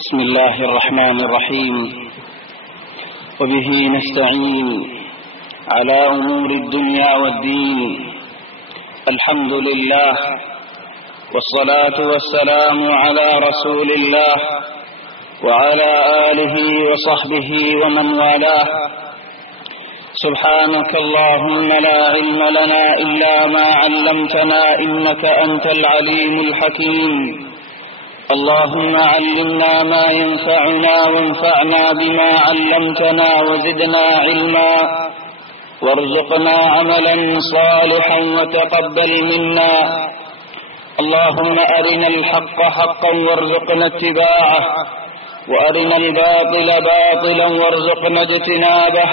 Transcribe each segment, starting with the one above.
بسم الله الرحمن الرحيم وبه نستعين على أمور الدنيا والدين الحمد لله والصلاة والسلام على رسول الله وعلى آله وصحبه ومن والاه سبحانك اللهم لا علم لنا إلا ما علمتنا إنك أنت العليم الحكيم اللهم علمنا ما ينفعنا وانفعنا بما علمتنا وزدنا علما وارزقنا عملا صالحا وتقبل منا اللهم أرنا الحق حقا وارزقنا اتباعه وأرنا الباطل باطلا وارزقنا اجتنابه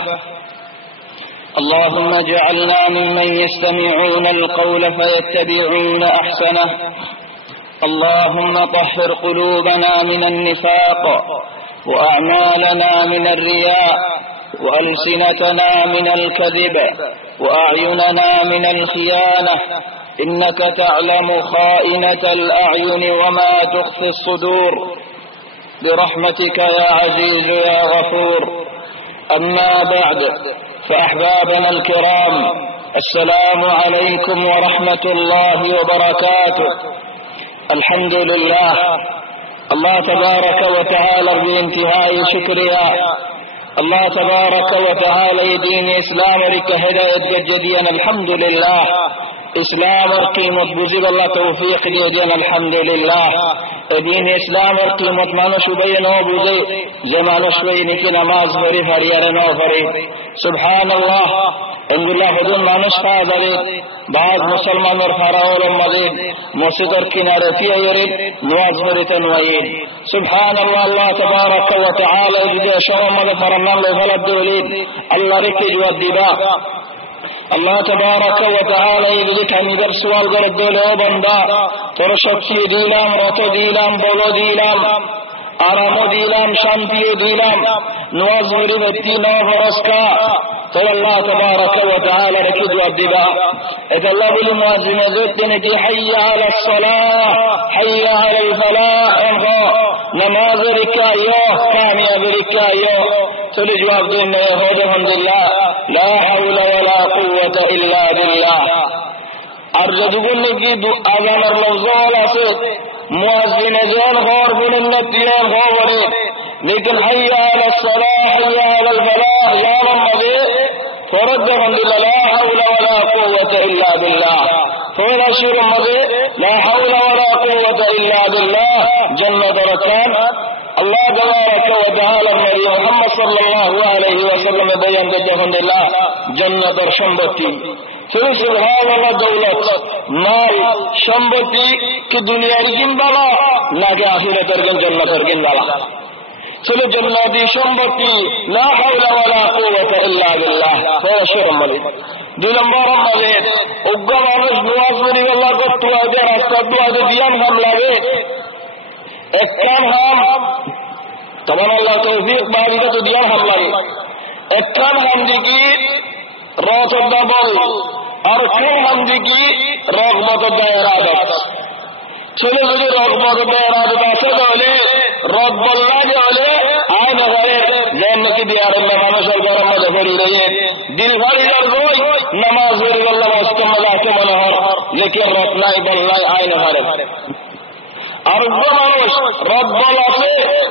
اللهم اجعلنا ممن يستمعون القول فيتبعون أحسنه اللهم طهر قلوبنا من النفاق وأعمالنا من الرياء وألسنتنا من الكذب وأعيننا من الخيانة إنك تعلم خائنة الأعين وما تخفي الصدور برحمتك يا عزيز يا غفور أما بعد فأحبابنا الكرام السلام عليكم ورحمة الله وبركاته الحمد لله الله تبارك وتعالى بانتهاء شكرها الله تبارك وتعالى دين إسلام لك هداية جديا الحمد لله إسلام القيمة بزيب الله توفيق ليدين الحمد لله دين إسلام القيمة ما نشبين وبزي زمان شوي نكي نماز فري فريارنا فري سبحان الله إن الله بدون ما نشفى ذلك بعض مسلمان فرعون مدين موسيقر كنارة فيه يريد نواز فري تنوين سبحان الله الله تبارك وتعالى إذا شرم مدى فرمان لغلب دولين الله ركج والدباء الله تبارك وتعالى يجيك عن يدر سوال قرد دولة بندا ترشكي ديلام رتو ديلام بولو ديلام آرامو ديلام شانتيو ديلام نواز مريبتي نوفرسكا قال الله تبارك وتعالى ركض والدباء إذا الله بالمعزم زدنك حي على الصلاة حي على الفلاح نماز ركايو كامي بركايو سلجواب دين يهودهم لله لا حول ولا قوة إلا بالله أرجو تقول لك أذان اللوزول أسد مؤذن جان غور بن النتيان غورين لكن حي على الصلاة حي على الفلاح يا رمضي فردهم لله لا حول ولا قوة إلا بالله فنشير مضي لا حول ولا قوة إلا بالله جنة ركان الله تبارك وتعالى النبي محمد صلى الله عليه وسلم بيان جدهم لله جنة شمبتي سبحان الله دولت مال شمبتي کی دنیا رجن بالا لاگے آخرت ارگن جنت ارگن بالا چلو جنتی شمبتی لا حول ولا قوة إلا بالله فوشر ملید دلمبار ملید اگا مانش نواز بری واللہ گتو آجا راستہ دو آجا دیان ہم لگے اکان ہم تمام اللہ توفیق باری کا تو دیان ہم لگے اکان ہم دیکی روت الدبل اور کن ہم دیکی رغبت الدائرات چلو مجھے رغبت الدائرات باسے دولے رب اللہ جولے آئین غیر لین کی دیار اللہ مانش الگرم مدفری رہی ہے دل بھاری لرزوئی نماز بری واللہ مستم ملاتے منہر لیکن رتنائی بلنائی آئین غیر ارض مانوش رب اللہ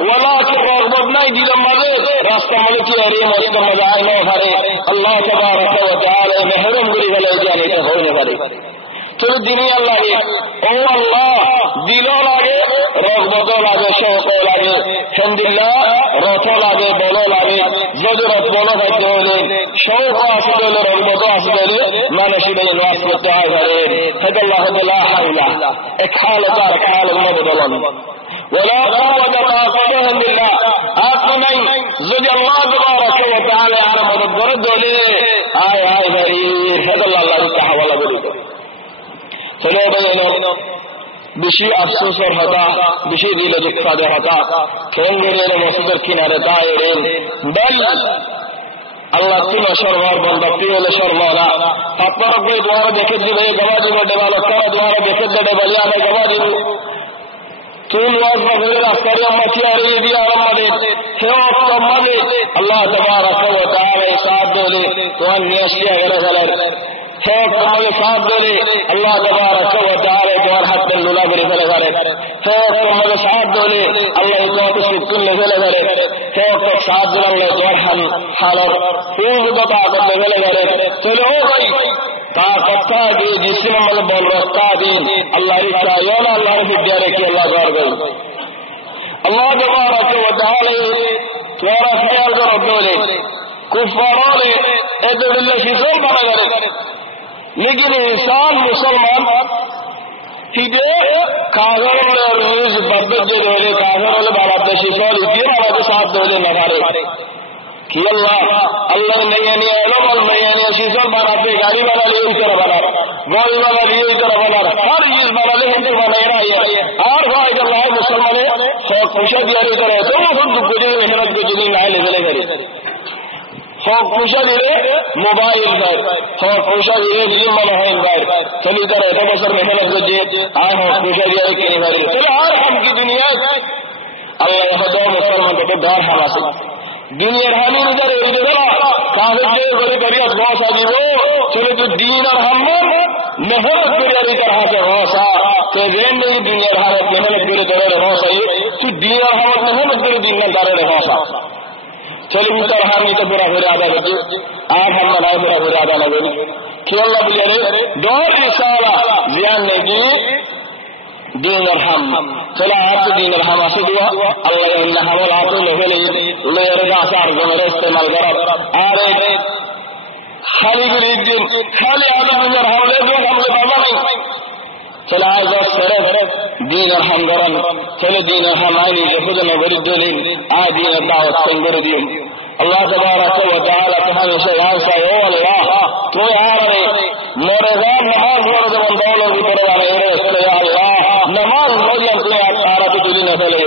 ولیکن رغبت نائی دیلم مدے راستہ ملکی اریم مستم مدعائی نو بھرے اللہ تبارک و تعالی محرم گری گلے جانے کے ہونے بھرے چلو دینی اللہ بھی او اللہ دلو لگے رغبتو لگے شوقو لگے حمدللہ روتو لگے بولو لگے زجرت بولو بھجولے شوق آسدولے رغبتو آسدولے ما نشیب الواس متعائی بھرے حد اللہ لا حول ایک حال تارک حال مبدلن ولا قوة طاقتهم بالله آتمني زج الله تبارك وتعالى على مدد دولے آئے آئے بھری حد اللہ تحول بلد چلو بھائیو بشی افسوس اور ہتا بشی دل دکھا دے ہتا کھین گرے مصدر کنارے دائرین بل اللہ تینا شرمار بندہ پیول شرمارا اپنا کوئی دوارا دیکھت دی بھئی گواہ دی بڑے والا کرا دوارا دیکھت دے بلیانا گواہ دی تول وضع غير أكثر يمتي أريد يا رمضي هيوك رمضي الله تبارك وتعالى يساعد دولي وأن يشيع غير هيوك رمضي ساعد دولي الله تبارك وتعالى دوار حتى اللولا بريفة لغير هيوك رمضي ساعد دولي الله يتوقع سكين لغير هيوك ساعد دولي الله دوار حالر فوق بطاقة لغير تلعوغي طاقت کا دی جسم مل بول رکھتا دین اللہ رکھتا یونا اللہ رفت دیارے کی اللہ دور گئی اللہ تبارک و تعالی تورا خیال در دولے کفاروں ادھر اللہ شیطان بنا گرے لیکن انسان مسلمان ہیدے کاغر اور نیوز بدد جو دولے کاغر والے بارات شیطان اتیر ہمارے ساتھ دولے نظارے کہ اللہ نہیں علم نہیں شیطان بناتے گاڑی والا لیے اس طرح بنا گاڑی والا لیے اس طرح بنا ہر چیز بنا لے ہندو بنا رہا ہے اور بھائی جب رہے مسلمان خوشا دیا رہتا ہے تو خود گزرے محنت کو جنہیں نہ لے لے گئے خوشا دے موبائل پر خوشا دے جی من ہے بار چلی طرح تو بسر محنت کو جی آئے ہو خوشا دیا کہ نہیں بھائی چلو ہر ہم کی دنیا اللہ یہ دو مسلمان کو ڈر حاصل دنیا رہانی نظر ادھر کاغذ دے بڑی بڑی بہت ساری وہ چلے تو دین اور ہم محنت کری طرح سے ہوسا تو رین نہیں دنیا رہا محنت کری طرح ہوسا تو دین اور ہم محنت کری دین میں دارے ہوسا چلے اس طرح ہم تو برا ارادہ لگے آپ ہم بنائے برا ارادہ لگے کہ اللہ بلے دو رسالہ زیان نے دی دین الرحم چلا آپ دین الرحم اسد ہوا اللہ انہ ولاتو لہلی لے اثار زمر استعمال کرا ارے خالی الدین خالی آدم الرحم لے دو ہم لے بابا نہیں چلا از سر دین الرحم کرن چلے دین الرحم آئی جو خود میں ورد دین دین الدعوت سنگر دین اللہ تبارک و تعالی تمہارے سے واسطہ او اللہ تو آرے مرغان نماز ورد من دولوں کی پرواہ ہے یا اللہ نماز موجود سے تارا تو دل نہ چلے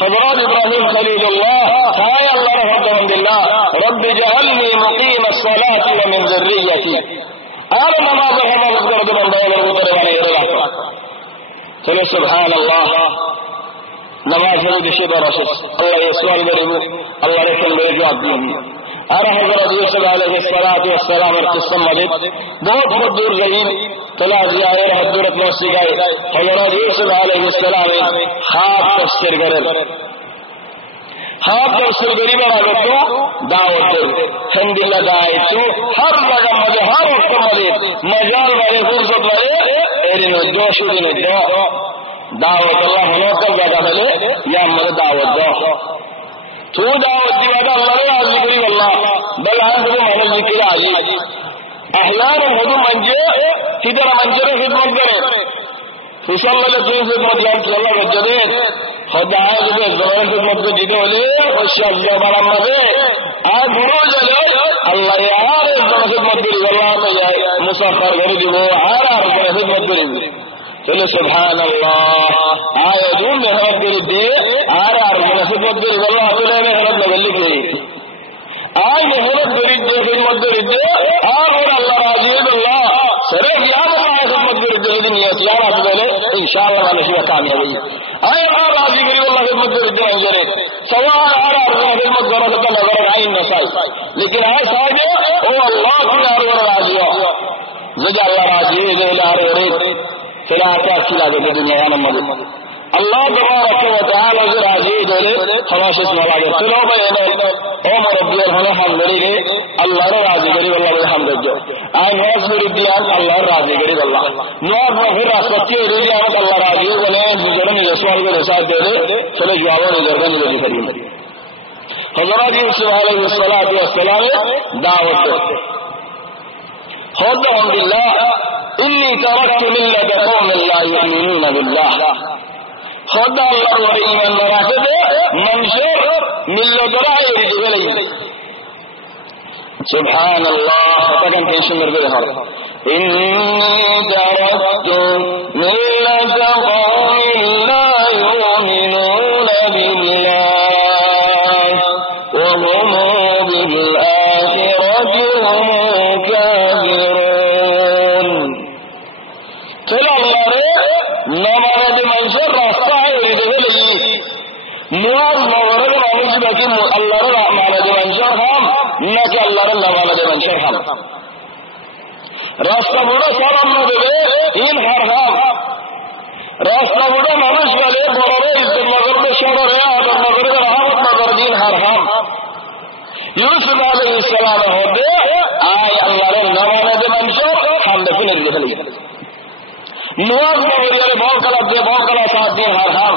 حضرت ابراہیم خلیل اللہ قال اللہ رحمۃ اللہ رب اجعلني مقيم الصلاة ومن ذريتي اور نماز حفاظت کر دے بندے لوگوں پر بنے چلو سبحان اللہ نماز میں شبہ رسول اللہ یہ سوال کرے اللہ رسول نے جواب دیا اور حضرت یوسف علیہ السلام اور قسم مجید بہت دور رہی تلا زیائر حضرت موسی گئے حضرت یوسف علیہ السلام خواب تفسیر کرے خواب تفسیر کری بنا تو دعوت ہندی لگائے تو ہر جگہ مجھے ہر وقت مجھے مجال والے فرصت والے ایرین جوش دن جو دعوت اللہ ہونے کر جگہ ملے یا مجھے دعوت دو تو دعوت دی ودا اللہ راضی کری والله بل هذا ما ذکر علی احیانا خود منجے کدھر منجے خدمت کرے فصل اللہ کی خدمت یا اللہ وجدے خدا ہے کہ زبان خدمت کو جدے ولے خوش اللہ بڑا مزے آج روز اللہ یار خدمت کری والله میں مسافر گھر دی وہ ہر خدمت کری چلو سبحان اللہ آئے دون محمد کری دے آر خدمت کری والله تعالی نے حرد لگلی کری آج محمد کری دے خدمت کری دے آر اللہ راضی اللہ سرے یا خدمت کری دے دن یہ اسلام بولے انشاءاللہ نشیہ کامیابی آئے آر راضی کری والله خدمت کری دے حضرت سوا آر خدمت کرو تو نظر عین نسائی لیکن آئے صاحب او اللہ کی آر راضی ہو زجا اللہ راضی ہے الہ پھر آتا اچھی لگے تھے دنیا نمبر اللہ تبارک و تعالی سے راضی دے خواہش میں لگے چلو بھائی او مربی ہونا ہم لے اللہ راضی کری والله الحمد جو آئی نواز میری دیان اللہ راضی کری والله نواز میں پھر سچی دے دیا اللہ راضی بنے جنن رسول کے ساتھ دے دے چلو جواب نہیں دے کریم حضرت یوسف علیہ السلام دعوت خودهم بالله إني تركت ملة قوم لا يؤمنون بالله خدا اللہ اور ایمان مراتب منشور ملة رائے رجلي سبحان الله فقط تنشمر بالهر إني تركت ملة قوم لا يؤمنون بالله وهم بالآخرة هم كافرون چلو اللہ رے نماز منصور راستہ ہے মুয়াজ নগরের মানুষ নাকি আল্লাহর মানে দেবেন হাম নাকি আল্লাহর নামানা দেবেন হাম রাস্তা বুড়ো সালাম না দেবে ইন হার হাম রাস্তা বুড়ো মানুষ গেলে বড় ইজ্জত নগরকে শহরে আদর নগরের রহমত নগর দিন হার হাম ইউসুফ আলাইহিস সালাম হতে আয় আল্লাহর নামানা দেবেন হাম দেখে ফেলি মুয়াজ নগরের বলকালা দিয়ে বলকালা সাথ দিন হার হাম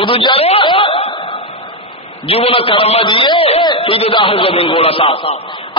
ಇದು ಜನ ಜೀವನ ಕರ್ಮ ದಿಯೇ ಹೀಗೆ ದಾಹ ಜಮೀನ್ ಗೋಳ ಸಾಫ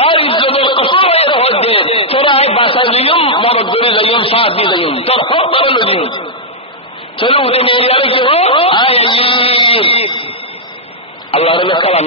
আর ইজ্জতের কসম হয়ে হচ্ছে তোরা বাসা দিয়ম মরদ করে যাইম সাথ দিয়ে যাইম তোর সব বড় লজি চলো উঠে নিয়ে গেলে কি হো আল্লাহ রে কালাম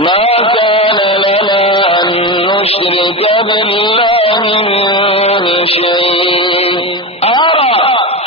ما كان لنا أن نشرك بالله من شيء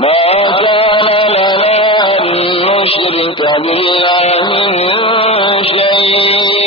ما كان لنا أن نشرك بالله من شيء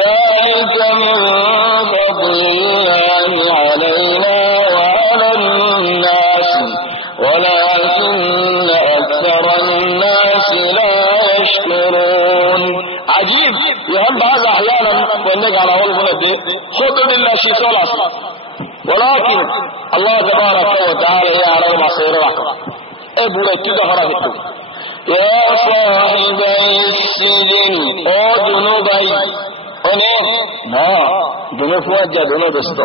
ذلك من فضل الله علينا ولكن أكثر الناس لا يشكرون عجيب يهم بعض أحيانا وإنك على أول بلد خذ بالله شيء صلاة ولكن الله تبارك وتعالى يعلم مصير رحمة أبو رتد فرقته يا صاحبي السجن أو ذنوبي أنه نا ذنوب وجه ذنوب دوستو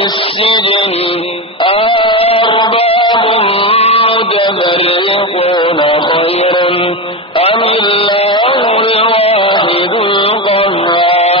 السجن أرباب متفرقون خير أم الله الواحد القهار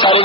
4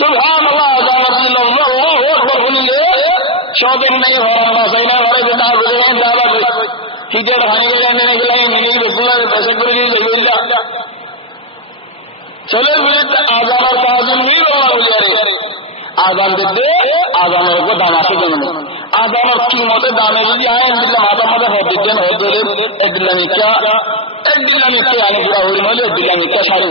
সুবহানাল্লাহ আল্লাহু আকবার বলিলে শোকেন নাই হওয়া মাসাইনা ঘরে বেটা বলেন দাদা টিকেট হানি গেলেন নেই গেলেন মিনি বেকুলার পেশে করে দিয়ে যাইলা চলে বুঝতে আযান আর তাজিম নেই বলা বলিয়ারে আযান দিতে আযানের উপর দাম আছে কেন আযানের কিমতে দামে যদি আইন দিলে মাথা মাথা হতে দেন হতে একদিলামিকা আনে পুরা হই নলে দিলামিকা সারি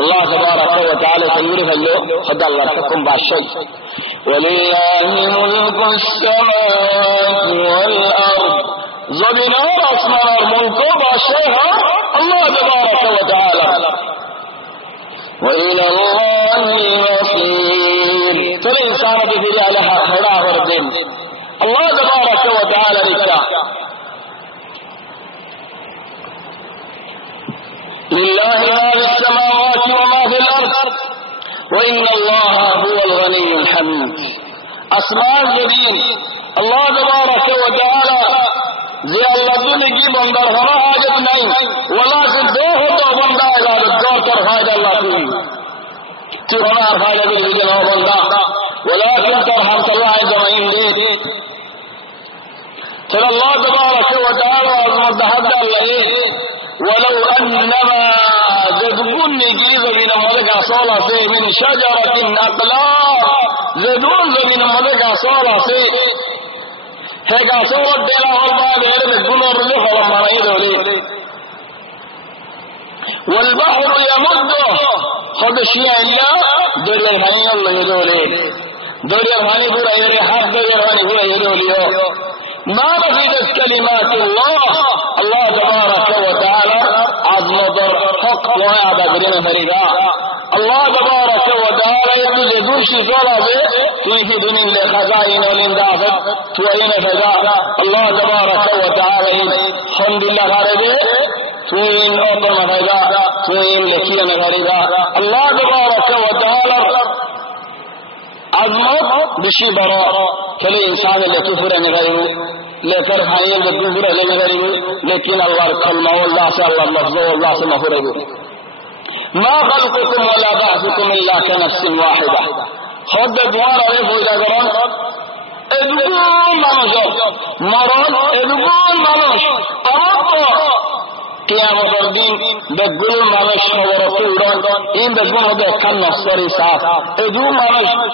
الله تبارك وتعالى تنوير فلو خد الله لكم بالشيء ولله ملك السماوات والأرض زبنا أسماء الملك بالشيء الله تبارك وتعالى وإلى الله المصير فالإنسان بفجأ لها خلاف الدين الله تبارك وتعالى لله لله ما في السماوات وما في الأرض وإن الله هو الغني الحميد أسماء الجديد الله تبارك وتعالى زي الذين کی بندر ہما حاجت نہیں ولكن دو تو بندہ عبادت دو کر فائدہ اللہ کی تو ہما فائدہ بھی جنو بندہ ولكن ترحم اللہ جمعین دے چل اللہ تبارک وتعالى عظمت حد اللہ ولو انما زدون نجيز من ملك صالة من شجرة أقلام زدون من ملك صالة هيك صورة ديلا والباب يرد الدنور لها وما يدولي والبحر يمده خد الشيء الله دول الهاني الله يدولي دول الهاني برا يري حق دول الهاني برا يدولي ما نفيدت كلمات الله الله تبارك وتعالى عظمت حق وعبا برين فريقا الله تبارك وتعالى يدل دوشي صورة في دنيا لخزائن والإندافت توين فجاء الله تبارك وتعالى الحمد لله غاربه توين أطر مفجاء توين لكي مغاربا الله تبارك وتعالى عظمت بشي براء كلي إنسان اللي كفر نغيره لكن حاليا بالكفر نغيره لكن الله الكلمة والله سأل اللفظ والله سمفره ما خلقكم ولا بعثكم إلا كنفس واحدة خد دوار عليه إذا قرأت ادقون منوش مرون ادقون منوش أرطو قيامة الدين بدقون منوش ورسولون إن بدقون هذا كان نصري ساعة ادقون منوش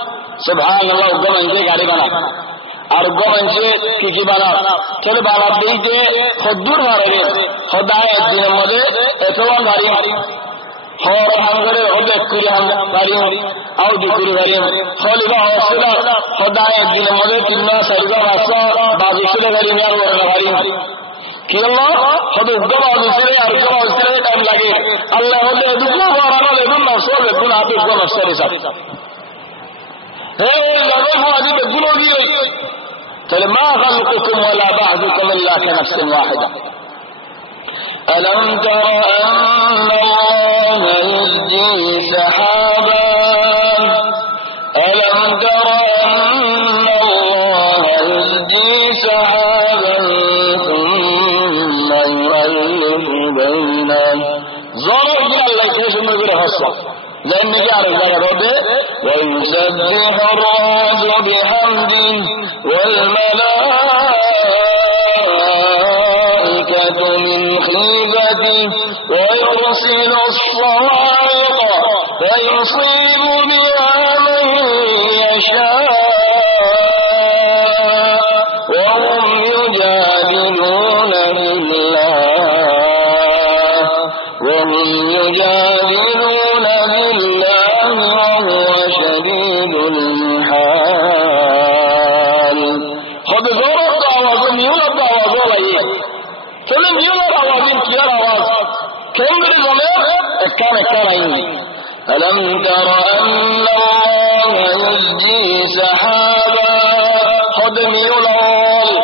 سبحان الله وقمان جي قاري بنا اور قمان جي كي بنا كل بالا بيجي خدور ماري خد آية الدين مدى اتوان ماري اور ہم کرے عبد کری ہم داریم او دکری داریم خالبا حوصلہ خدای دل مدد تنا سرگا واسا بازوشل داریم یار ورنا داریم کہ اللہ خود دبا دوسرے ارجو دوسرے ٹائم لگے اللہ ولے دکو ورانا لے دن نفسو لے دن آپ کو نفسے ساتھ اے لگو حاجی بدلو دی چلے ما خلقكم ولا بعثكم الا كنفس واحده ألم تر أن الله يزجي سحابا ألم تر أن الله يزجي سحابا ثم يؤلف بينه ظهر جل الله يسمى برهصة لأن جعل ذلك ويسبح الرعد بحمده والملائكة من خيفته ويرسل الصواعق فيصيب بها من يشاء وهم يجادلون بالله وهو شديد المحال خود زور آوازم یولد آوازو لئیه کلم یولد آوازیم کیار آواز کم بری زمیر اکان اینی ألم تر أن الله يزجي سحابا خدم يولد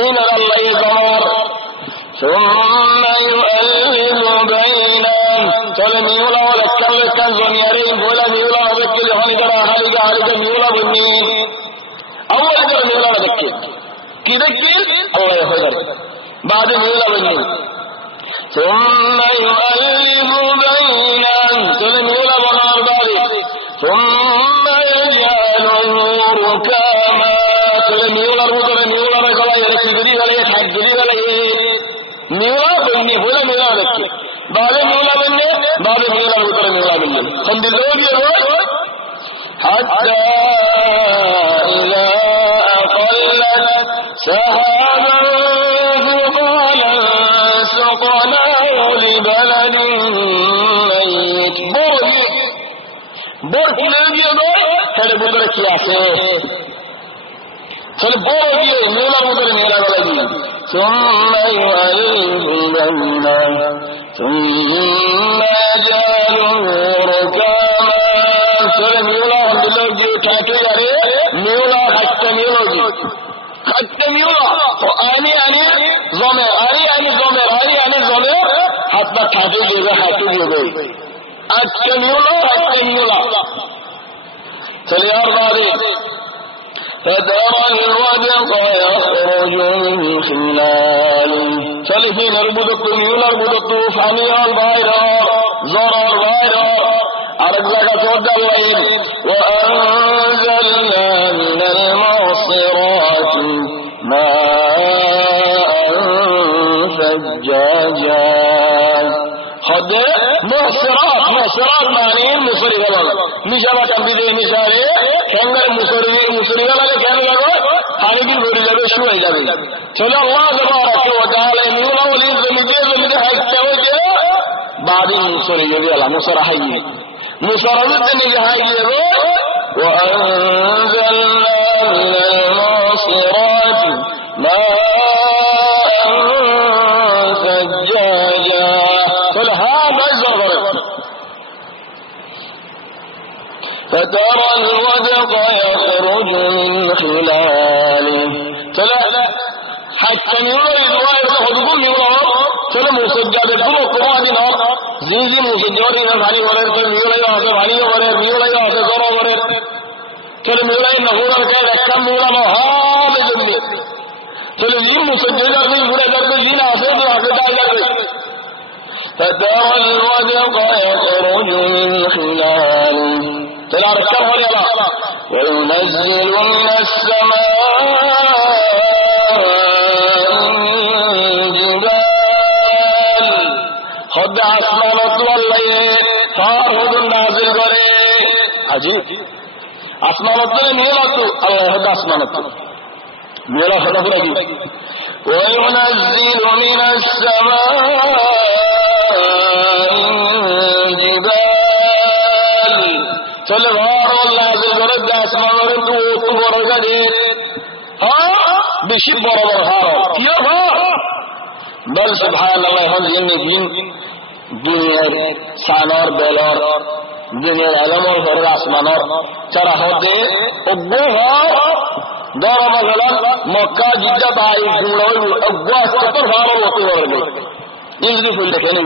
إن الله يزمر ثم يؤلف بينهم فلم يولد كم كنزم يريم ولم يولد بكل هنجر هلق هلقم يولد النين أول جرم يولد بكل كده كده الله يخدر بعد يولد النين ثم يؤلف بينهم فلم يولد ونار باري ثم يجعله ركاما فلم يولد ولم يولد رجلا يرسل جديد عليه حد جديد عليه ميولد بني فلم يولد بكل بعد ميولد بني بعد ميولد وتر ميولد بني خند اللوج يروي حتى إذا أقلت سحابا ثقالا سقناه لبلد ميت বোর খুলে গিয়ে নয় তাহলে ভিতরে কি আছে তাহলে বড় গিয়ে মেলার ভিতরে মেলা গলা গিয়ে মেলা দিল গিয়ে ঠাকে যারে মেলা হাটটা মেলো গিয়ে হাটটা মেলা আনি আনি জমে আনি জমে আনি জমে হাত পা ঠাকে দেবে হাটে দেবে আজকে মেলা হাটটা মেলা চলে আর বাড়ি فترى الودق يخرج من خلاله চলে নরবুদত্তু নিউলারবুদত্তু ফানিয়াল বাইরা জরার বাইরা আরেক জায়গা চোদ্দাল লাইন وأنزلنا من المعصرات ماء ثجاجا خد معصرات معنی مصری غلال মিশাবা কাম্বিদে মিশারে কেঙ্গার মুসরি গেলে কেন যাবে পানি দিয়ে ভরে যাবে শুয়ে যাবে চলে আল্লাহ তাবারাক ওয়া তাআলা মিউলা ওলি জমিতে হাইতে হইতে বাদি মুসরি যাবে আল্লাহ মুসরা হাইয়ে মুসরাতে নিজে হাইয়ে ওয়া আনজালনা মিনাল মাসিরাত মাআন সাজ্জাজা চলে হ্যাঁ বাজর فترى الودق يخرج من خلاله فلا حتى يريد واحد خذكم يرى فلا مسجد كل قوادنا زيزي مسجد ভারী করে মিউলাই আছে ভারী করে মিউলাই আছে জড়ো করে চলে মিউলাই না হোরা কে একটা মিউলা না হালে জন্য চলে জিন মুসজদ আছে ঘুরে করতে জিন আছে তো আগে যাবে فترى الودق يخرج من خلاله تلار الشرح ولا وينزل من السماء جبال خد عصمانة والليل فارهد النازل قري عجيب عصمانة ميلة الله يهد عصمانة ميلة خلف رجل وينزل من السماء جبال চলে আল্লাহ করে আসমানের তো বড় গাড়ি বেশি বড় বড় হার কি বল সুবহানাল্লাহ হাজিন দিন দুনিয়ার সানর বেলর দুনিয়ার আলমর ঘর আসমানর চারা হতে অজ্ঞ দরম গেল মক্কা জিদ্দা ভাই গুলোই অজ্ঞ সতর ভালো হতে পারবে ইজলি ফুল দেখেন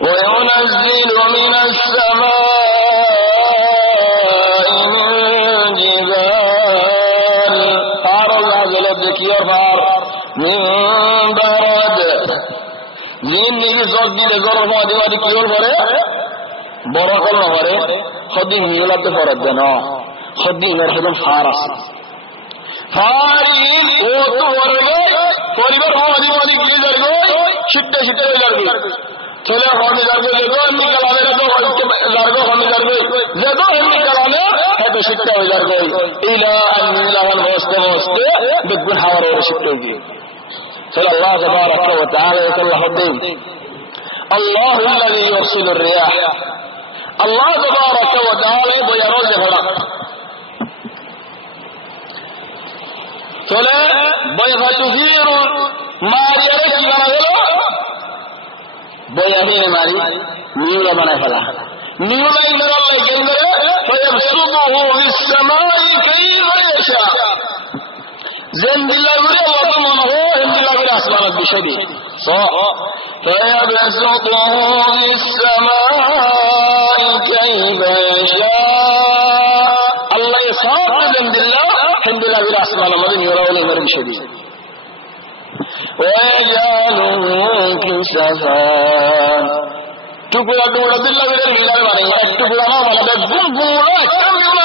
وينزل من السماء من جبال فار الله جل ذكر فار من برد زين نيجي صوت دي لزور ما دي وادي كيول بره بڑا کول نہ بره خدي ميولات فرد دنا خدي نرحدن فارس فاري او تو ورگه পরিবার ওয়াদি ওয়াদি কি করবে শিটে শিটে লাগবে চলে হমে যাবে যেগো এমনি কালামে তো লাগবে হমে যাবে যেগো এমনি কালামে এত শিক্ষা হয়ে যাবে ইলা আল্লাহর ওয়াস্তে ওয়াস্তে বিদুন হাওয়ার ওর শিক্ষা দিয়ে চলে আল্লাহ তাবারাক ওয়া তাআলা আল্লাহ দিন আল্লাহু আল্লাযী ইউরসিলুর রিয়াহ আল্লাহ তাবারাক ওয়া তাআলা বয়ারোজ ভরা চলে বয়ফাতুহির মারিয়ারে কি বানা গেল বয়ানি মারি নিউলা বানায় ফেলা নিউলা ইন্দ্রাল কেন্দ্রে ফয়বসুতুহু বিসসামাই কাইফা ইয়াশা জিন্দিল্লাহ গুরে ওয়াত মনে হয় জিন্দিল্লাহ গুরে আসমানের বিষয় فيبسطه بالسماء كيف يشاء الله يصاب بالله الحمد لله بالاسماء الذين يرون من شديد ويجعله كسفا টুকরা টুকরা দিল্লা বিলের মিলার মানে এক টুকরা না মানে গুড়গুড়া কেমন না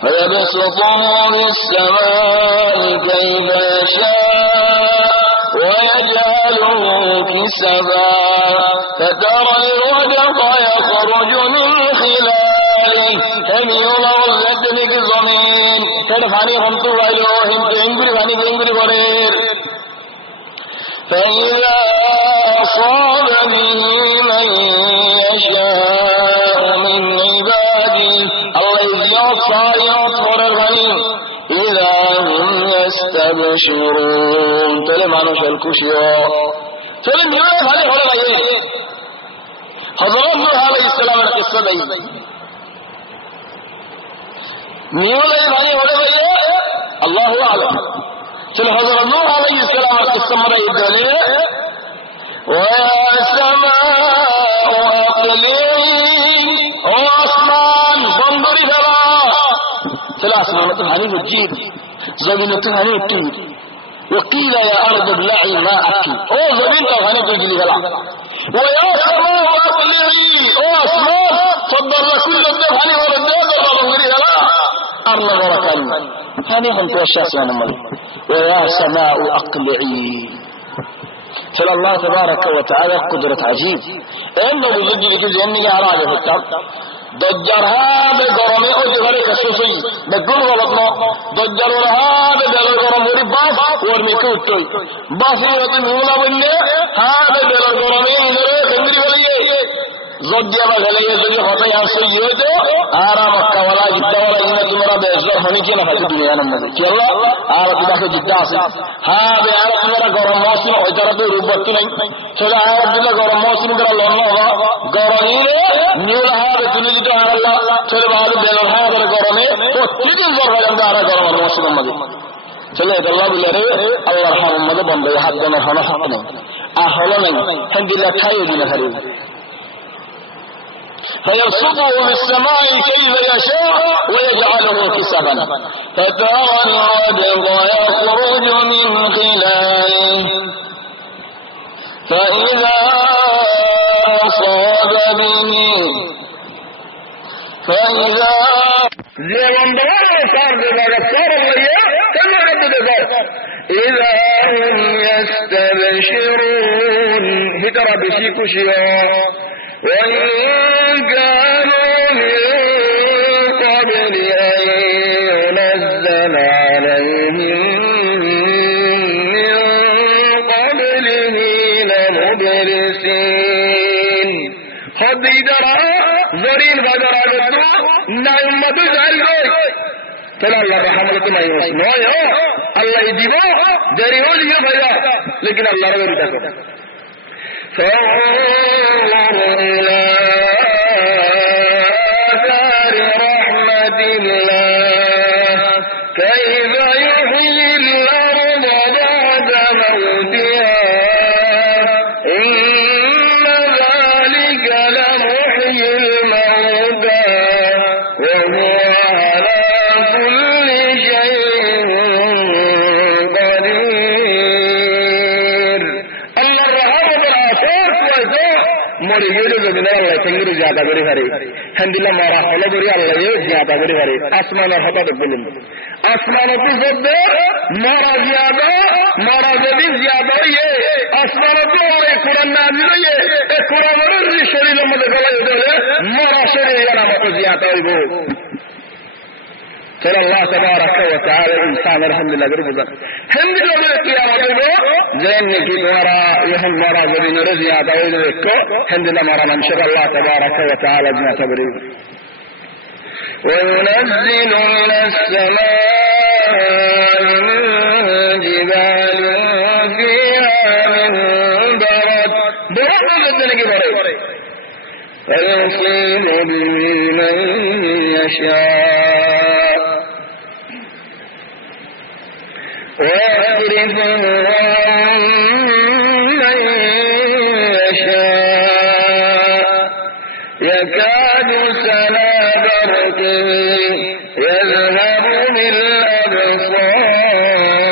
فيبسطه بالسماء كيف يشاء ويجعله كسفا فترى الودق يخرج من خلاله تميل الزدن الزمين সেটা পানি হন্তু গাইল হিন্দু এঙ্গুরি পানি বেঙ্গুরি করে فإذا أصاب به من يشاء من عباده الله يصايا فرغني إذا هم يستبشرون تلي মানুষ খুশিও চলে মিলে ভালো হলো লাগে হযরত নূহ আলাইহিস সালামের কিসসা দেই মিলে ভালো হলো লাগে আল্লাহু আ'লাম চলে হযরত নূহ আলাইহিস সালামের কিসসা মনে ইদলে ওয়া সামাউ আqli ও আসমান বন্দরি দাও চলে আসমানে তো ভারী উজ্জিত জমিনে তো ভারী উঠি وقيل يا أرض ابلعي ماءك او زمين تغني تجلي هلا ويا سماء أقلعي او أسماء فضل كل الدهني والدهن والغري هلا أرض غرقان هاني هم توشاس يا نمال ويا سماء أقلعي فلا الله تبارك وتعالى قدرة عجيب إنه يجي لك جنة على هذا الكتاب دجر هذا غرامي او جغري كسوسي بقول غلطنا دجر هذا دل غرام وري باف ورمي كوتل بافي وتي مولا بني هذا دل غرامي غري خندري وليه زوديا بغليه زودي هوتا ياسيته آرا مكة ولا جدة ولا جنة تمرا بيزور هوني كنا فاتي دنيا نمازي كي الله آرا تباك جدة آسي هذا آرا تمرا غرام موسم وجرى تو روبتو نہیں چلا آرا تمرا غرام موسم کرا لونا ہوا غرامي نيولا هذا تنيد تو آرا الله چلا بعد دل هذا غرامي تو تيجي زور غرام آرا غرام موسم نمازي چلا الله بلاره الله رحمه مدد بندے حد دنا ہنا حقنا احولا نہیں ہندی لا کھائے دی نہ کرے فيبسطه بالسماء كيف يشاء ويجعله كسبا فترى الودق يخرج من خلاله فإذا أصاب به فإذا إذا هم يستبشرون هترى بشيكوشيا وإن كانوا من قبل أن ينزل عليهم من قبله لمبلسين خذ درا زرين بدر عدد نعم بزعل تلا الله رحمة ما يوسمه الله يجيبه دريول يبيا لكن الله رغم تكو فانظر إلى آثار رحمة الله كيف يحيي الأرض بعد موتها إن ذلك لمحيي الموتى وهو على كل شيء قدير الله رحمة মরিয়ে জমিনে আল্লাহ সঙ্গে জ্যাদা করে পারে হান্দিলা মারা হলে করে আল্লাহ জ্যাদা করে পারে আসমানের হঠাৎ বলুন আসমানতে জব্বে মারা জ্যাদা মারা যদি জ্যাদা ইয়ে আসমানতে ওই কোরআন নাযিল ইয়ে এই কোরআনের শরীরের মধ্যে গলায় ধরে মারা শরীরের মতো জ্যাদা হইব چل اللہ تبارک و تعالی انسان الحمدللہ گربزا الحمدللہ بالقیامت کو زین کی دوارا یہم مارا زمین رضی آدھائی کو الحمدللہ مارا منشر اللہ تبارک و تعالی جنا تبری وينزل من السماء من جبال فيها من برد برد جدنے کی برد فيصيب به من يشاء ويصرفه عن من يشاء يكاد سنا برقه يذهب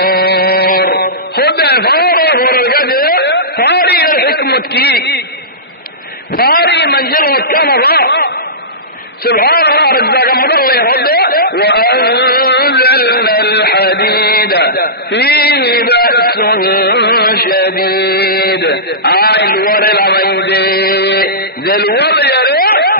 بالأبصار خذ فاره الغد فاري الحكمة كي فاري منزل والكامرة سبحان الله رزاق مضر يهد وأنزلنا الحديد فيه بأس شديد عائل ورل عميدي ذي الوضع يريد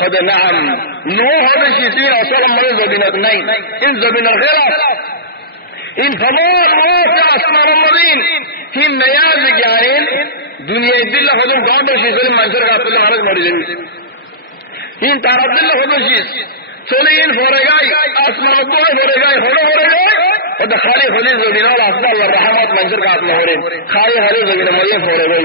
قد نعم نوح هذا شيء سير اصلا مرض بنا اثنين ان زبنا الغيره ان فضاء الواسع اسماء المرين هم نياز جاهل دنيا الدل خذوا قاعده شيء سلم منشر قاتل حرج مريض ان تعرض له هذا شيء سلين فرجاي اسماء الدنيا فرجاي هذا خالي خلي زبنا الافضل والرحمات منشر قاتل هورين خالي خلي زبنا ميه فرجاي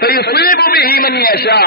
فيصيب به من يشاء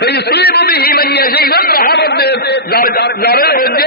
فيصيب به من يشاء رحمت ضرر وجه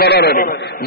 ضرر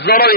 ضرر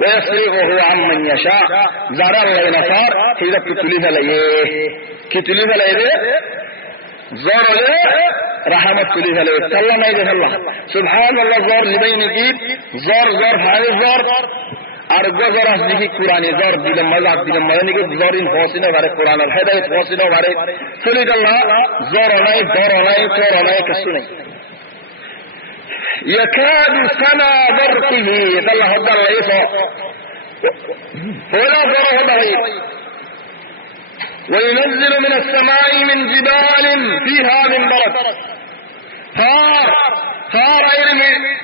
ويصرفه عمن يشاء ضرر لنفار إذا كتلي فليه زور رحمت كلي فلو صلى ما يجي الله سبحان الله زور لبين کی زور هاي زور ارجو زور ذکر قرآن زور دل مزہ نہیں کہ زور ان حوصلے والے قرآن الہدایت حوصلے والے سلی اللہ زور نہیں کس نہیں يكاد سنا برقه يطلع هذا الرئيس ولا فرح ضعيف وينزل من السماء من جبال فيها من برد فار علمي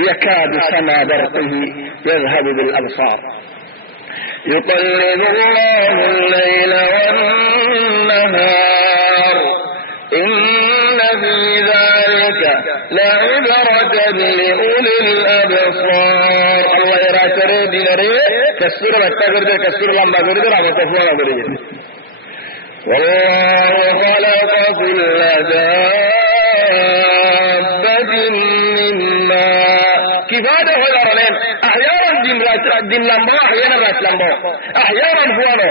يكاد سنا برقه يذهب بالأبصار يقلب الله الليل والنهار إن في ذلك لعبرة لأولي الأبصار الله يراتره دينره كسر واتقرده كسر لما قرده رابط تفوان قرده والله خلق كل دابة مما كفاده هو الأرلين أحيانا دين لما أحيانا رات لما أحيانا فوانا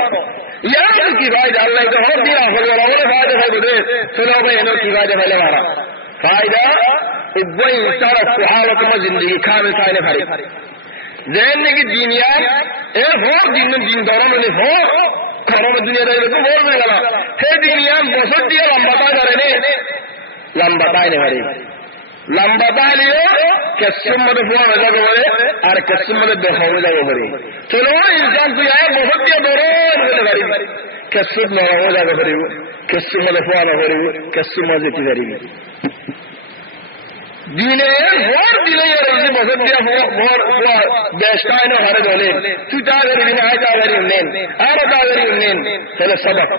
يعني كفاده الله يتحب دين أفضل ولا فائدة فائدة سنوه إنه كفاده فائدة فائدة إبوي إنسان الصحابة ما زندگی كامل فائدة فائدة ذهن کی دینیان اے ہو دین دوران نے ہو کرم دنیا دے کو بول میں لگا ہے دینیان بہت دیا لمبا کرنے لمبا نے بھری لمبا لیو کسم مد فون لگا بولے اور کسم مد بہو لگا بھری چلو انسان کو ہے بہت دیا دوران میں بھری کسم مد ہو لگا بھری کسم مد فون بھری کسم مد کی بھری دینه هر دینه یاری بزرگ دیا هر دشتای نه هر دوله تو داوری دینه های داوری نین آر داوری نین چل سبب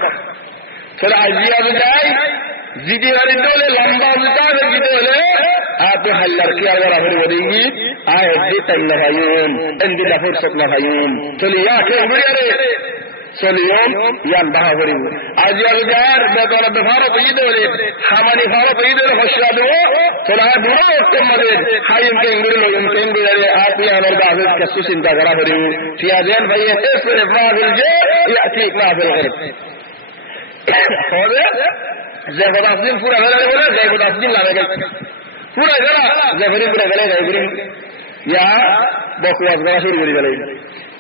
چل عزیزی بجای زیدی هر دوله لمبا بجای دوله آپ حلر کیا اگر آخر ودیگی آئے دیتا نفایون اندی لفرصت نفایون چلی یا کہ بریاره سلیوم یان بها وریم ازیال جار بدون بفارو پیدوله خامانی فارو پیدوله خوشیادو چلا دورو استمده حایم کے انگری لوگم کے انگری آتی آمر داخل کسو سنتا کرا وریم فیادین بھئی اسر افرافل جے یأتی اقلافل غرب خوضے زیفت افدین پورا غلر بولے زیفت افدین لاغے گئی پورا غلا زیفرین پورا غلے گئی بریم یا بخواست غلا شروع کری گلے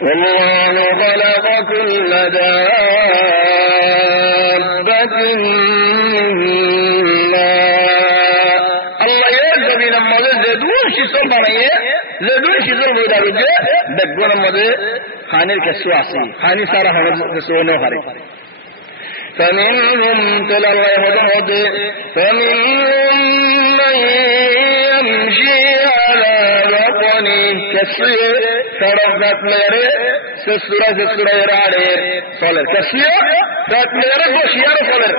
والله خلق كل دابة مما الله يجب لما زدون شسر بنائے زدون شسر بودا رجے دگون مدے خانر کسواسی خانی سارا کسوانو خاری فمنهم تل الله يهدهد فمنهم من يمشي على بطنه كسيه سرفت میرے سسورہ راڑے سولر کسیو رات میرے کو شیار سولر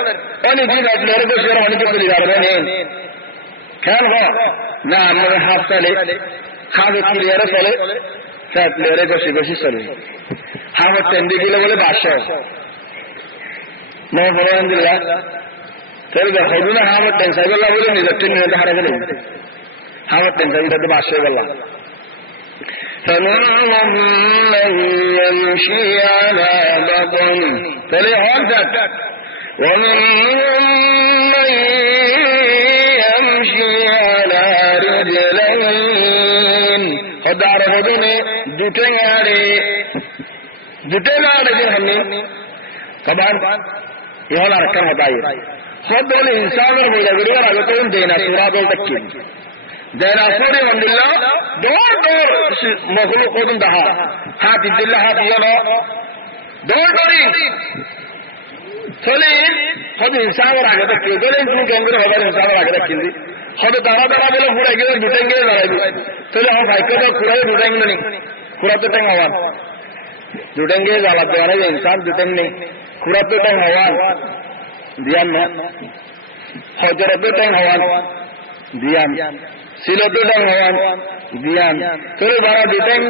اور جی رات میرے کو شیار ہونے کے لیے رہے ہیں کیا ہو نہ ہم ہاتھ سے خاص کے لیے سولر رات میرے کو شیار سولر ہم تندی کے لیے بولے بادشاہ نو بولیں دلہ پھر خودنا ہم تنسا اللہ بولے نزتین میں دہرا گلے ہم تنسا بھی بادشاہ اللہ فمنهم من يمشي على بطنه فلهذا ومنهم من يمشي على رجلين قد عرفوا دوتنگارے ہمیں طبعا یہ ہونا رکھنا ہوتا ہے خود بولے انسان اور میرا گریہ رہا تو دینا سورا بول تکی ديناصور من الله دور مخلوق قدم دها هات الدلة هات يلا دور سليم خود انسان راجع تك دول انسان كانغر هبار انسان راجع تك كندي خود دارا بلا پورا گير دٹنگے راجع چلو ہم بھائی کو پورا دٹنگ نہیں پورا دٹنگ ہوا دٹنگے والا دارا انسان دٹنگ نہیں খুরাতো টাইম হওয়ান দিয়ান না হজরতো টাইম হওয়ান দিয়ান সিলতো টাইম হওয়ান দিয়ান তোর বড় দুটাইম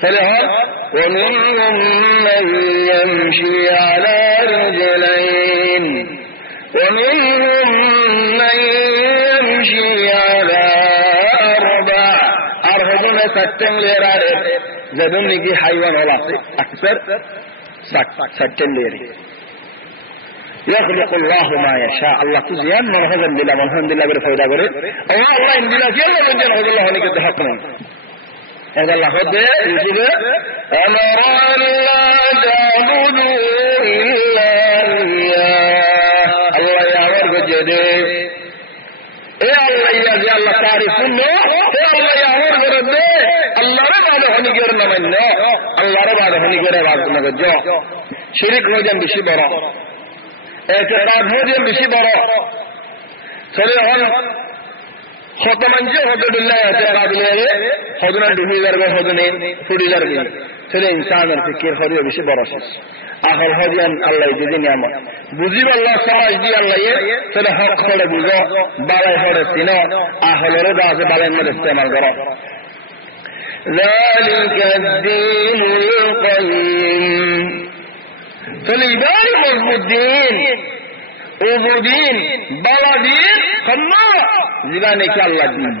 তাহলে হয় ومنهم من يمشي على رجلين ومنهم من يمشي على أربع أربعون ستم ليرار زدون نجي حيوان ولا أكثر ستم لير يخلق الله ما يشاء الله تزيان من هذا بلا من هذا بلا برفيدا بره الله إن بلا جل من جل هذا الله هنيك تحكمه هذا الله خد يسير أمر لا تعبدوا إلا إياه الله يعور بجده إيه الله يا الله تعرفونه إيه الله يعور برده الله رب هذا هنيك رنا منه الله رب هذا هنيك رنا منه شريك هو جنب شبرا اعتقاد هو جنب شبرا سليمان خطمنجه حدود الله اعتقاد ليه حدنا دهيزر به حدنا فديزر به سلي انسان الفكر خريج بشبرا آخر هديان الله يجزي نعمة بوزيب الله سماج دي الله يه سلي حق خلق بوزا بالا خلق سينا آخر رضا سے بالا مد استعمال کرو ذلك الدين القيم فليبارك الدين عبودين بلدين خما زبانه كي الله دين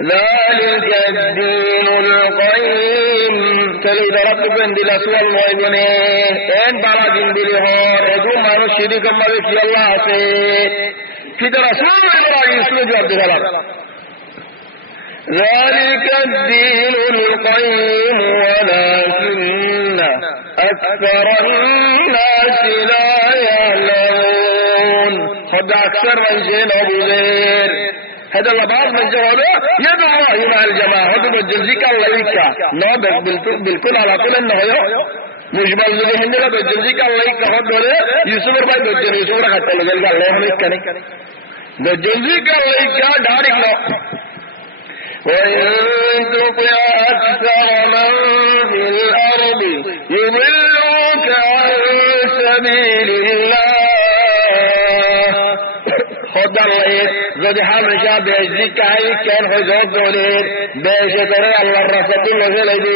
ذلك الدين القيم فليد ربك اندل سوال مويبونه ان بلدين بلهار ادو مانو شريك مالك الله سے كده رسول الله يسلو جواب دغلا ذلك الدين القيم ولكن أكثر الناس لا يعلمون خد أكثر من شيء أبو زير هذا بعض من جوابه يدعو الله مع الجماعة هذا بجزيك الله يكا لا بالكل على طول إنه مجمل ذي هندلا بجزيك الله يكا هذا يوسف رباي بجزيك يوسف رباي حتى لذلك الله هم يكني بجزيك الله يكا دارك لا وإن تطع أكثر من في الأرض يضلوك عن سبيل الله خد الله যদি হামেশা বেশিক আই কেন হজর করে বেশি করে আল্লাহর রাস্তাতে লগে লাইবো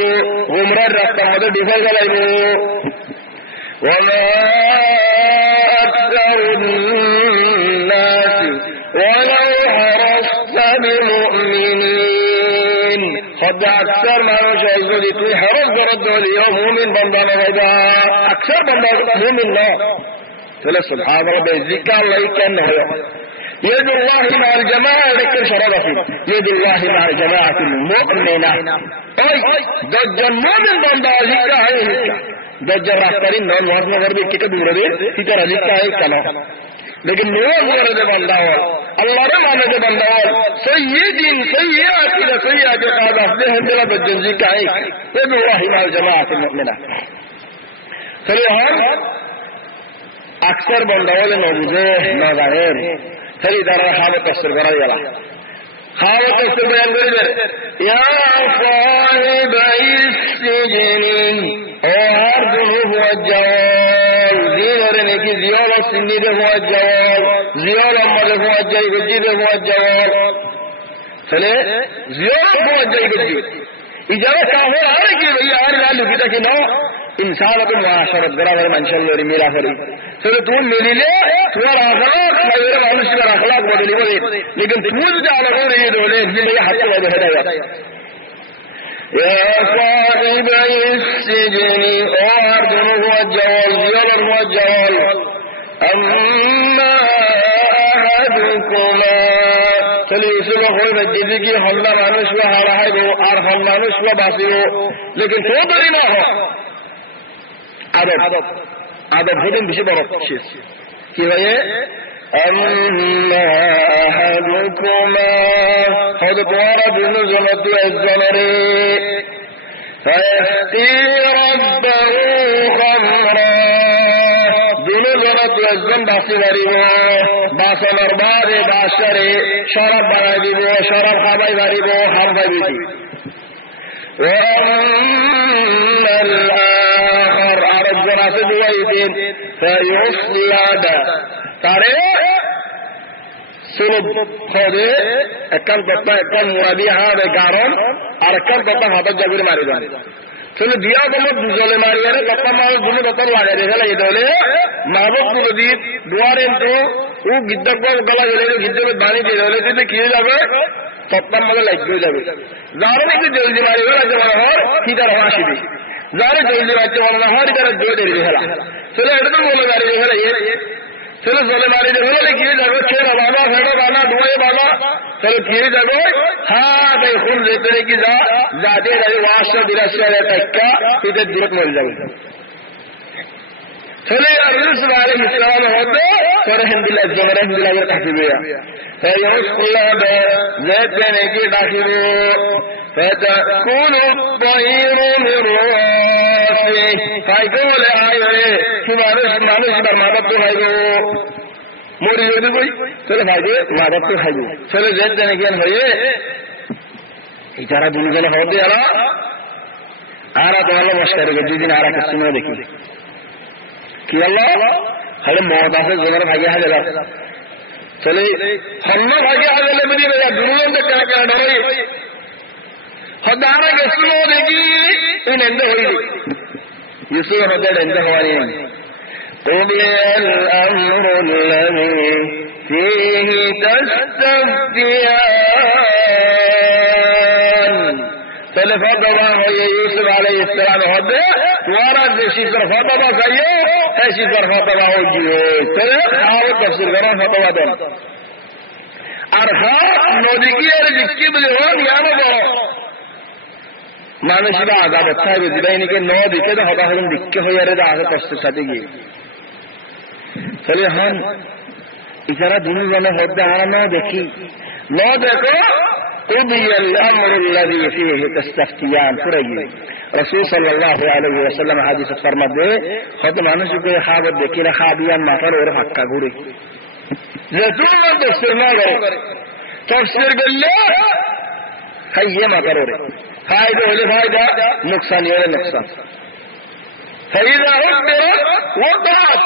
উমরার রাস্তার মধ্যে ঢুকে গেলাইবো ওয়া আকতারুন নাস ওয়ালাউ হারাসতা বিমুমিনিন خد اکثر মানুষ যদি তুই হরস দরদ দিও মুমিন বান্দা না হইবা اکثر বান্দা মুমিন না তাহলে সুবহানাল্লাহ বেশিক আল্লাহ কেন হয় يد الله مع الجماعة لكن شرطه يد الله مع الجماعة المؤمنة أي دجال مؤمن بندا ذكر ہے دجال راسترین نون واس مگر بھی کہ دور ہے تیرا ذکر ہے کنا لیکن نور نور دے بندا ہے اللہ رے مانے دے بندا ہے سیدین سیئات الى سیئات قال افضل ہندلا دجال ذکر ہے يد الله مع الجماعة المؤمنة فلهذا اکثر بندا والے موجود نہ ظاہر سری دارا حالت تفسیر کرا یلا حالت تفسیر بیان کری یا صاحب السجن او ہر دنو هو الجوال دین اور نیکی زیال و سنی دے هو الجوال زیال امال هو الجوال گجی دے هو الجوال سلے زیال هو الجوال گجی اجازت کہو آرے کی بھئی آرے لالو کتا کہ نو انسان کو معاشرت برابر منشل لري میرا فري سره تو ملي له تو اخلاق غير مانوس پر اخلاق بدلی وي لیکن تمول جاله غير يدوله دې حق ولا هدايا يا صاحب السجن أرض هو الجوال يلا هو الجوال أما أحدكما سليسل هو الجزيكي حملا مانوس وحرحه أرحم مانوس وباسره لكن تو بريما هو عدد هدن بشي برق شيء كيف هي أما أحدكما هذا قوارا بنزلت الزمري فيسقي ربه خمرا بنزل একজন বাঁচি পারিব বাঁচানোর বাদে বাসারে শরাব বানাই দিব শরাব খাবাই পারিব হার পাইবি আরেকজন আছে দুবাইদিন তারে সুলভ হবে একখান কথা একখান মুরাদি হাবে কারণ আর একখান কথা হাতের জাগুরি মারি দেন চলে দিয়া বলে দুজনে মারিয়ারে কথা মানুষ দুটো কথা লাগাই রেখে লাগে তাহলে মানব পুরোদি দুয়ারে তো ও গিদ্দাক গলা গেলে গিদ্দাকে বানি দিয়ে হলে যদি খেয়ে যাবে সপ্তাহ মধ্যে লাগবে যাবে যারা একটু জলদি মারিবে আছে মনে হয় হিটার হওয়া আসিবি যারা জলদি মারছে মনে হয় হিটার জোর দেরি ফেলা চলে এটা তো বলে মারি রেখে চলো জলে মারি দেবে খেয়ে যাবো ছেড়ে বাবা ফেটো বানা ধুয়ে বাবা চলো খেয়ে যাবো হ্যাঁ দেখুন যেতে কি যা যাতে যাবে 582 টাকা এদের দূরত মরে যাবে চলে ইসলাম হতো তোরা হিন্দিলা জমের হিন্দিলা করে থাকিবে যেতে নাকি ডাকিব কোন খাইতে বলে আয় হয়ে মানুষ এবার মাদক তো খাইব মরি যদি বই চলে খাইবে মাদক তো খাইব চলে যেতে নাকি হয়ে এই যারা দুজনে হতে এলা আর তোমার নমস্কার দুদিন আর একটা সময় দেখি কি আল্লাহ খালি মত আছে জোনের ভাগে হাজে চলে হন্য ভাগে হাজে বুঝি দুজন কেন কেন ধরে হদারা গেছিল দেখি তুই নেন্দে হইলি ইউসুফ হতে নেন্দে হওয়ানি قضي الأمر الذي فيه تستفتيان তাহলে ফতোয়া হয়ে ইউসুফ আলাইহিস সালাম হবে ওরা যে শিকর ফতোয়া চাইয়ে এই শিকর ফতোয়া হয়ে তাহলে আর তাফসীর করেন ফতোয়া দেন আর হ্যাঁ নদী কি আর জিকি বলে ও নিয়ামো বড় মানুষরা আজাদ থাকবে দিবাইনিকে নদীকে তো হতা হলুন দিকে হয়ে আর আগে কষ্টের সাথে গিয়ে তাহলে হন ইসারা দুজনে হতে হারানো দেখি ন দেখো قضي الأمر الذي فيه تستفتيان فريق رسول صلى الله عليه وسلم حديث فرمد دے خود مانوشی کو خوابت دیکھینا خوابیان ماتر اور حقا گوری زیتون من تفسیر نہ کرے تفسیر باللہ خیئے ماتر اور فائدہ ہولے فائدہ نقصان ہولے نقصان فإذا حدرت وضعت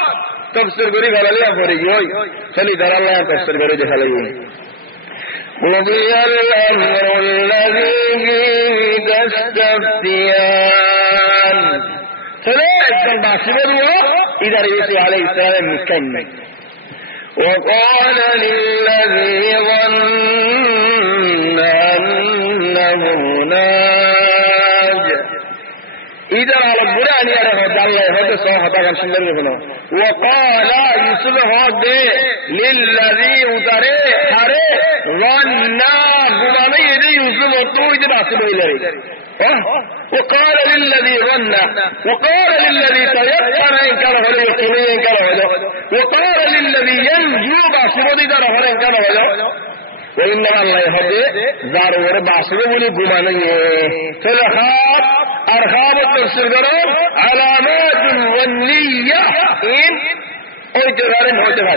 تفسیر گوری غلالیا فريق ہوئی چلی در اللہ تفسیر گوری دکھا لئی قضي الأمر الذي فيه تستفتيان فليكن باصبروا إذا رئيس عليه السلام مكن وقال للذي ظن أنه ناج إذا على القرآن يعرف الله يفضل صحة كان سندر يفنه وقال يوسف هذا للذي أتري حري ظن بنامي يدي يوسف وطوي دي باصبه إليه وقال للذي ظن وقال للذي تيقن إن كان هلو يقيني إن كان هلو وقال للذي ينجو باصبه دي دار هلو إن كان هلو وإنما الله يفضل ضرور باصبه لي قماني فلخات أرخاب التفسير قرار علامات والنية إن اعتبار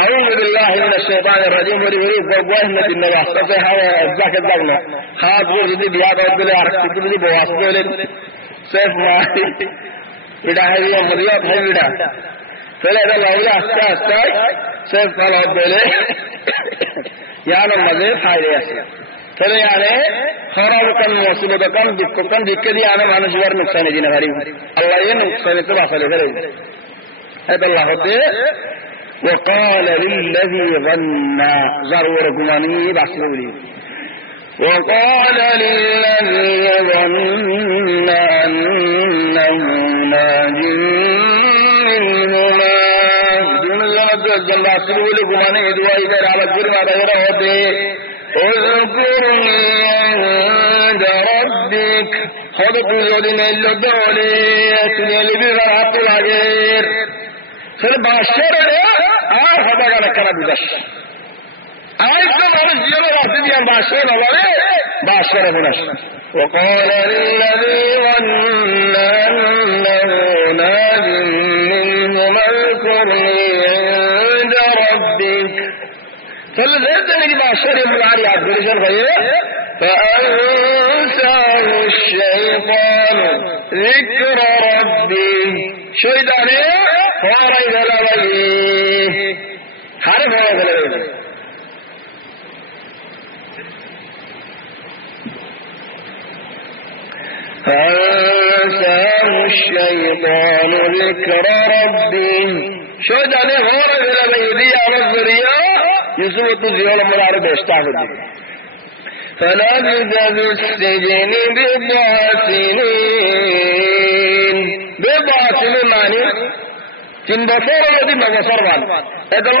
أعوذ بالله من الشيطان الرجيم وريوري بقواه من النبي أصطفى هذا أجزاك الدغنا خاص ورزدي بياد أبدالي عرقتك بذي بواسطة لين سيف ماهي إذا هذه أمريات هاي إذا فلا الأولى أستاذ سيف صلاة أبدالي يعني المزيد حالي يسير فلا يعني خراب كان موصوبة كان دكو كان دكو دي أنا معنا جوار نقصان دينا غريب الله ين نقصان تبع صلي غريب هذا الله هدي وقال للذي ظن ضرور قماني بحثولي وقال للذي ظن أنه ناج منهما دون الجنة بحثولي قماني دوائی در على الجرمة دورة ہوتے اذكرني عند ربك خدق الذين اللي دولي سنيلي بغرات العجير فالباشر هذا قال كلام بس أيضا هذا الزيادة واحدة عن باشر ولا باشر مناش وقال للذي ظن أنه ناج منهما اذكرني عند ربك فالذي باشر من علي عبد الرجال غيره فأنساه الشيطان ذكر ربي شو يدعني فارا إذا لبيه حرف هو إذا لبيه فأنساه الشيطان ذكر ربي شو يدعني فارا إذا لبيه دي على الذرياء يسوط الزيولة من عرب يستعفد فلبث في السجن بضع سنين معنی 3 বছর যদি 9 বছর মান এগুলো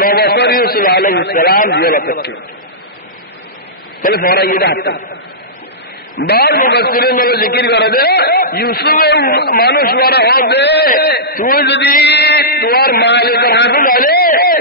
9 বছর ইউসুফ আলাইহিস সালাম জেলে থাকতে তাহলে ফরা এটা হাত بعض মুফাসসিরিন বলে জিকির করে যে ইউসুফ মানুষ বড় হবে তুই যদি তোমার মালিকের হাতে ধরে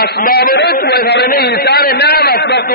اسباب رزق وغيره انسان نام اسباب تو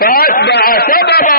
فاتبع سببا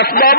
اسباب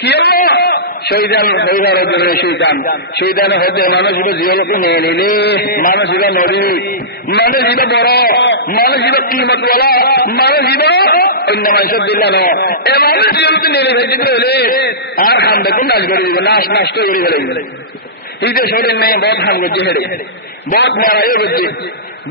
কি হলো শৈতান হইবার জন্য শৈতান হতে মানুষ জীবনকে নিয়ে নিলে মানুষ নদী মানুষ বড় মানুষ কিমত বলা মানুষ অন্য মানুষের দিল না এ মানুষ জীবনকে নিয়ে ভেজিতে হলে আর খান দেখুন নাচ করে দিবে নাচ নষ্ট করে ফেলে ঈদের শরীর নেই বহুত খান করছে হেরে বহুত মারাইও করছে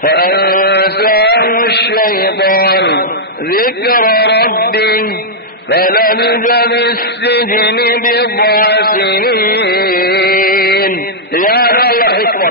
فأنساه الشيطان ذكر ربه فلبث في السجن بضع سنين يا الله حكمة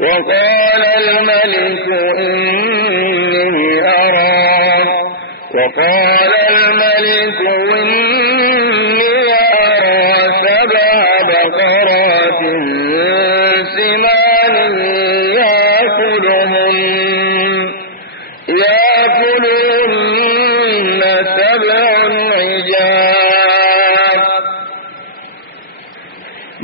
وقال الملك إني أرى وقال الملك إني أرى 7 بقرات سمان يأكلهن 7 عجاف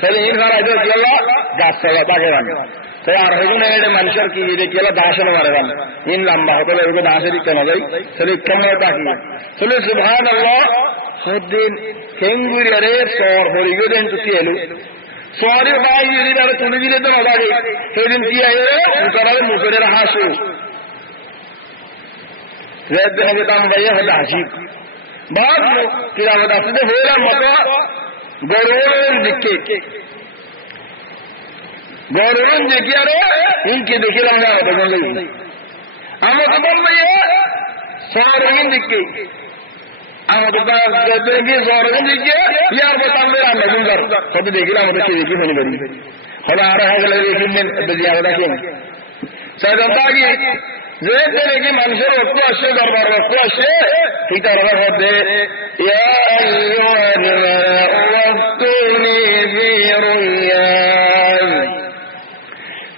তাহলে ইন খারাইতে কেলা গাছ চালা তাকে বানি তাই আর হইগুনে এটা মানুষের কি যে কেলা দাসনে মারে বানি ইন লম্বা হতে এগুলো দাসের কেন যাই তাহলে কেমন তাকি তাহলে সুবহানাল্লাহ সদিন কেঙ্গুরিয়ারে সর হরিগো দেন তুই এলু সরি বাই যদি তারা তুলে দিলে তো বাড়ি সেদিন কি আইবে উতারে মুখের হাসু রেদ হবে দাম ভাইয়া হতে হাসি বাদ কিরামত আসতে হইলাম মতো গরুর দিকে গরুর দেখি আরে ইনকে দেখিলাম না বললেই আমার তো বলবে সরিন দিকে আমাদের দেখি সরিন দিকে ইয়ার বতালে আমরা গুনগার কত দেখিলাম আমাদের কি দেখি মনে করি হলো আর হয়ে গেলে দেখিবেন বেজিয়া দেখেন সাধারণত যে দেখি মানুষের রক্ত আসে দরবার রক্ত আসে এই দরবার হবে ইয়া আইয়ুহাল ওয়াক্তুনি ফি রুয়ান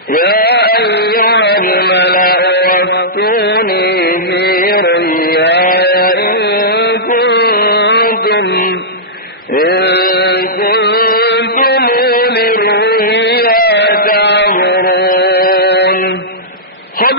ইয়া আইয়ুহাল মালাউ ওয়াক্তুনি ফি রুয়ান ইন কুনতুম লিরুয়া তা'বুরুন খুদ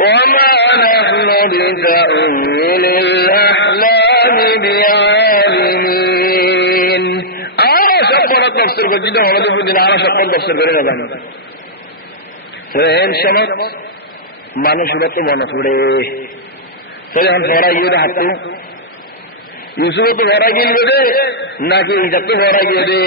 وما نحن بتأويل الأحلام بعالمين أنا شبنا تفسير كجدا ولا تبدين أنا شبنا تفسير كذا كذا فإن شمت ما نشرت ما نشره فلان فورا يده حتى يوسف تو فورا كيلوده ناكي إجت تو فورا كيلوده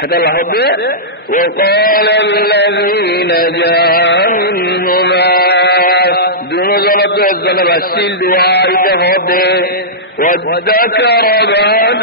هذا الحب وقال الذين جاء منهما دون ظلت الزنا بسيل دعاء هذا وذكر بعد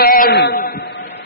بعد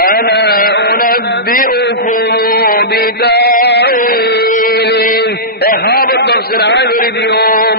أنا أنبئكم بتأويله إخاب التفسير على اليوم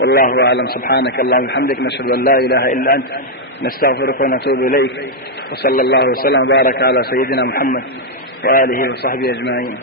والله أعلم سبحانك اللهم وبحمدك نشهد أن لا إله إلا أنت نستغفرك ونتوب إليك وصلى الله وسلم وبارك على سيدنا محمد وآله وصحبه أجمعين